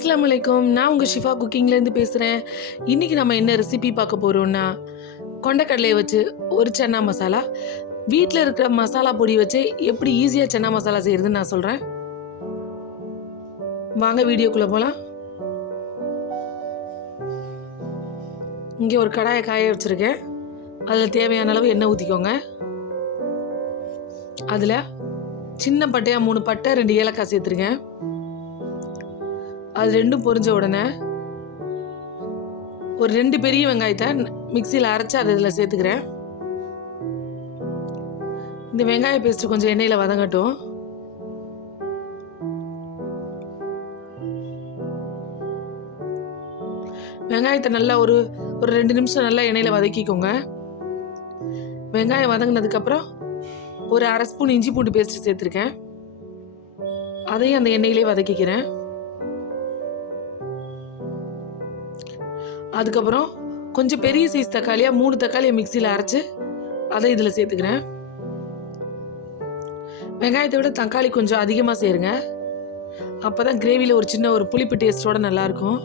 Assalamualaikum. நான் உங்கள் ஷிஃபா குக்கிங்லேருந்து பேசுகிறேன். இன்றைக்கி நம்ம என்ன ரெசிபி பார்க்க போகிறோம்னா, கொண்டக்கடலையை வச்சு ஒரு சன்னா மசாலா. வீட்டில் இருக்கிற மசாலா பொடி வச்சு எப்படி ஈஸியாக சன்னா மசாலா செய்கிறதுன்னு நான் சொல்கிறேன். வாங்க வீடியோக்குள்ளே போகலாம். இங்கே ஒரு கடாயை காய வச்சுருக்கேன். அதில் தேவையான அளவு எண்ணெய் ஊற்றிக்கோங்க. அதில் சின்ன பட்டையாக 3 பட்டை 2 ஏலக்காய் சேர்த்துருங்க. அது ரெண்டும் பொரிஞ்ச உடனே ஒரு 2 பெரிய வெங்காயத்தை மிக்சியில் அரைச்சி அதை இதில் சேர்த்துக்கிறேன். இந்த வெங்காய பேஸ்ட் கொஞ்சம் எண்ணெயில் வதங்கட்டும். வெங்காயத்தை நல்லா ஒரு 2 நிமிஷம் நல்லா எண்ணெயில் வதக்கிக்கோங்க. வெங்காயம் வதங்கினதுக்கப்புறம் ஒரு 1/2 ஸ்பூன் இஞ்சி பூண்டு பேஸ்ட் சேர்த்துருக்கேன். அதையும் அந்த எண்ணெயிலே வதக்கிக்கிறேன். அதுக்கப்புறம் கொஞ்சம் பெரிய சைஸ் தக்காளியாக 3 தக்காளியை மிக்சியில் அரைச்சி அதை இதில் சேர்த்துக்கிறேன். வெங்காயத்தை விட தக்காளி கொஞ்சம் அதிகமாக சேருங்க. அப்போ தான் கிரேவியில் ஒரு சின்ன ஒரு புளிப்பு டேஸ்ட்டோடு நல்லாயிருக்கும்.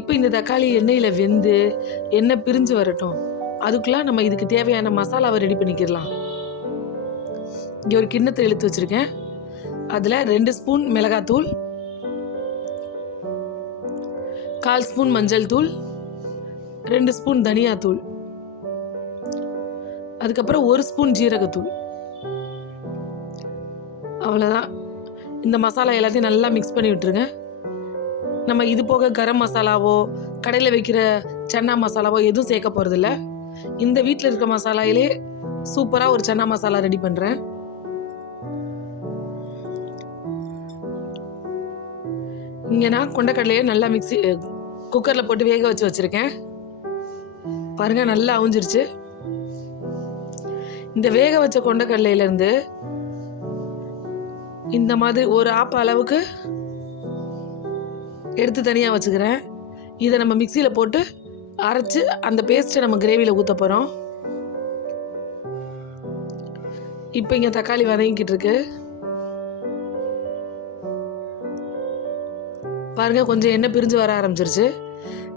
இப்போ இந்த தக்காளி எண்ணெயில் வெந்து எண்ணெய் பிரிஞ்சு வரட்டும். அதுக்குள்ளே நம்ம இதுக்கு தேவையான மசாலாவை ரெடி பண்ணிக்கிடலாம். இங்கே ஒரு கிண்ணத்தை இழுத்து வச்சுருக்கேன். அதில் 2 ஸ்பூன் மிளகாத்தூள், 1/4 ஸ்பூன் மஞ்சள் தூள், 2 ஸ்பூன் தனியா தூள், அதுக்கப்புறம் 1 ஸ்பூன் ஜீரகத்தூள். அவ்வளோதான். இந்த மசாலா எல்லாத்தையும் நல்லா மிக்ஸ் பண்ணி விட்டுருங்க. நம்ம இது போக கரம் மசாலாவோ கடையில் வைக்கிற சன்னா மசாலாவோ எதுவும் சேர்க்க போகிறதில்ல. இந்த வீட்டில் இருக்க மசாலாயிலே சூப்பராக ஒரு சன்னா மசாலா ரெடி பண்ணுறேன். இங்கே நான் கொண்டக்கடலையை நல்லா குக்கரில் போட்டு வேக வச்சு வச்சுருக்கேன். பாருங்கள், நல்லா அவிஞ்சிருச்சு. இந்த வேக வச்ச கொண்டக்கடலையிலேருந்து இந்த மாதிரி ஒரு ஆப்ப அளவுக்கு எடுத்து தனியாக வச்சுக்கிறேன். இதை நம்ம மிக்சியில் போட்டு அரைச்சி அந்த பேஸ்ட்டை நம்ம கிரேவியில் ஊற்ற போகிறோம். இப்போ இங்கே தக்காளி வதங்கிக்கிட்டு இருக்கு. பாருங்கள், கொஞ்சம் எண்ணெய் பிரிஞ்சு வர ஆரம்பிச்சிருச்சு.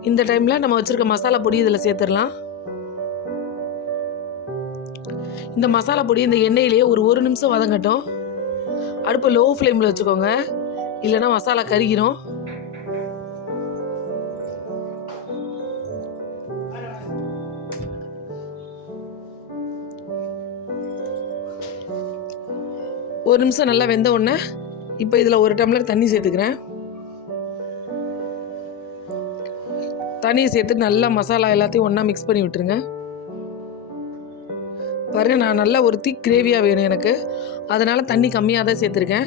இந்த டைமில் நம்ம வச்சுருக்க மசாலா பொடி இதில் சேர்த்துடலாம். இந்த மசாலா பொடி இந்த எண்ணெயிலேயே ஒரு 1 நிமிஷம் வதங்கட்டும். அடுப்பு லோ ஃப்ளேமில் வச்சுக்கோங்க, இல்லைன்னா மசாலா கருகிரும். ஒரு நிமிஷம் நல்லா வெந்த உடனே இப்போ இதில் 1 டம்ளர் தண்ணி சேர்த்துக்கிறேன். தண்ணியை சேர்த்து நல்லா மசாலா எல்லாத்தையும் ஒன்றா மிக்ஸ் பண்ணி விட்டுருங்க. பாருங்கள், நான் நல்லா ஒரு திக் கிரேவியாக வேணும் எனக்கு, அதனால் தண்ணி கம்மியாக தான் சேர்த்துருக்கேன்.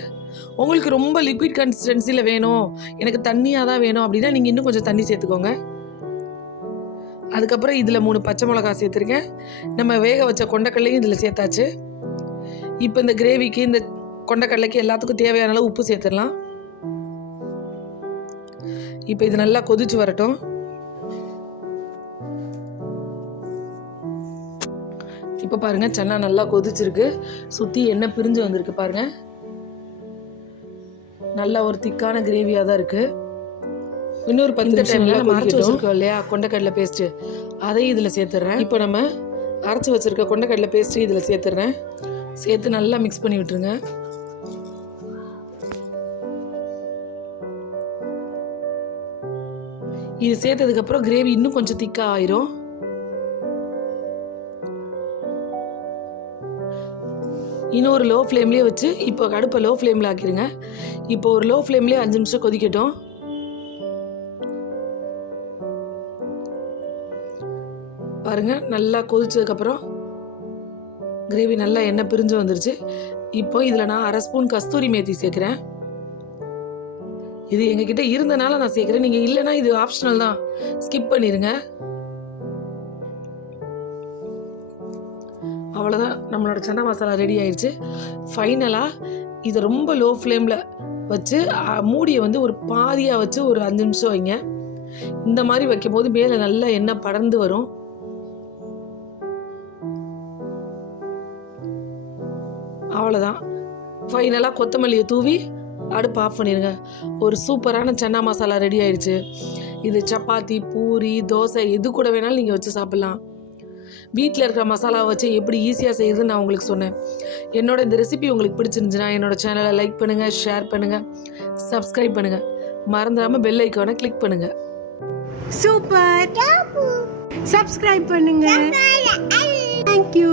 உங்களுக்கு ரொம்ப லிக்விட் கன்சிஸ்டன்சியில் வேணும், எனக்கு தண்ணியாக தான் வேணும் அப்படின்னா நீங்கள் இன்னும் கொஞ்சம் தண்ணி சேர்த்துக்கோங்க. அதுக்கப்புறம் இதில் 3 பச்சை மிளகா சேர்த்துருக்கேன். நம்ம வேக வச்ச கொண்டக்கடலையும் இதில் சேர்த்தாச்சு. இப்போ இந்த கிரேவிக்கு இந்த கொண்டக்கடலைக்கு எல்லாத்துக்கும் தேவையான அளவு உப்பு சேர்த்துடலாம். இப்போ இது நல்லா கொதிச்சு வரட்டும். இப்போ பாருங்கள், சன்னா நல்லா கொதிச்சிருக்கு. சுற்றி எண்ணெய் பிரிஞ்சு வந்திருக்கு. பாருங்கள், நல்லா ஒரு திக்கான கிரேவியாக தான் இருக்குது. இன்னொரு 10 நிமிஷம் நம்ம அரைச்சி வச்சுருக்கோம் இல்லையா கொண்டக்கடலை பேஸ்ட்டு, அதையும் இதில் சேர்த்துட்றேன். இப்போ நம்ம அரைச்சி வச்சுருக்க கொண்டக்கடலை பேஸ்ட்டு இதில் சேர்த்துட்றேன். சேர்த்து நல்லா மிக்ஸ் பண்ணி விட்டுருங்க. இது சேர்த்ததுக்கப்புறம் கிரேவி இன்னும் கொஞ்சம் திக்காக ஆயிரும். இன்னும் ஒரு லோ ஃப்ளேம்லேயே வச்சு இப்போ அடுப்பை லோ ஃப்ளேமில் ஆக்கிடுங்க. இப்போ ஒரு லோ ஃப்ளேம்லேயே 5 நிமிஷம் கொதிக்கட்டும். பாருங்கள், நல்லா கொதிச்சதுக்கப்புறம் கிரேவி நல்லா எண்ணெய் பிரிஞ்சு வந்துருச்சு. இப்போ இதில் நான் 1/2 ஸ்பூன் கஸ்தூரி மேத்தி சேர்க்குறேன். இது எங்ககிட்ட இருந்தனால நான் சேர்க்குறேன். நீங்கள் இல்லைன்னா இது ஆப்ஷனல் தான், ஸ்கிப் பண்ணிடுங்க. அவ்வளோதான், நம்மளோட சன்னா மசாலா ரெடி ஆயிடுச்சு. ஃபைனலாக இதை ரொம்ப லோ ஃப்ளேமில் வச்சு மூடியை வந்து ஒரு பாதியாக வச்சு ஒரு 5 நிமிஷம் வைங்க. இந்த மாதிரி வைக்கும் போது மேலே நல்லா எண்ணெய் படர்ந்து வரும். அவ்வளோதான். ஃபைனலாக கொத்தமல்லியை தூவி அடுப்பு ஆஃப் பண்ணிடுங்க. ஒரு சூப்பரான சன்னா மசாலா ரெடி ஆயிடுச்சு. இது சப்பாத்தி, பூரி, தோசை எது கூட வேணாலும் நீங்கள் வச்சு சாப்பிட்லாம். வீட்டில் இருக்கிற மசாலாவை வச்சு எப்படி ஈஸியாக செய்யுதுன்னு நான் உங்களுக்கு சொன்னேன். என்னோட இந்த ரெசிபி உங்களுக்கு பிடிச்சிருந்துச்சுன்னா என்னோட சேனலை லைக் பண்ணுங்கள், ஷேர் பண்ணுங்கள், சப்ஸ்கிரைப் பண்ணுங்கள். மறந்துடாமல் பெல் ஐக்கானை கிளிக் பண்ணுங்கள். சூப்பர். சப்ஸ்கிரைப் பண்ணுங்க. தேங்க்யூ.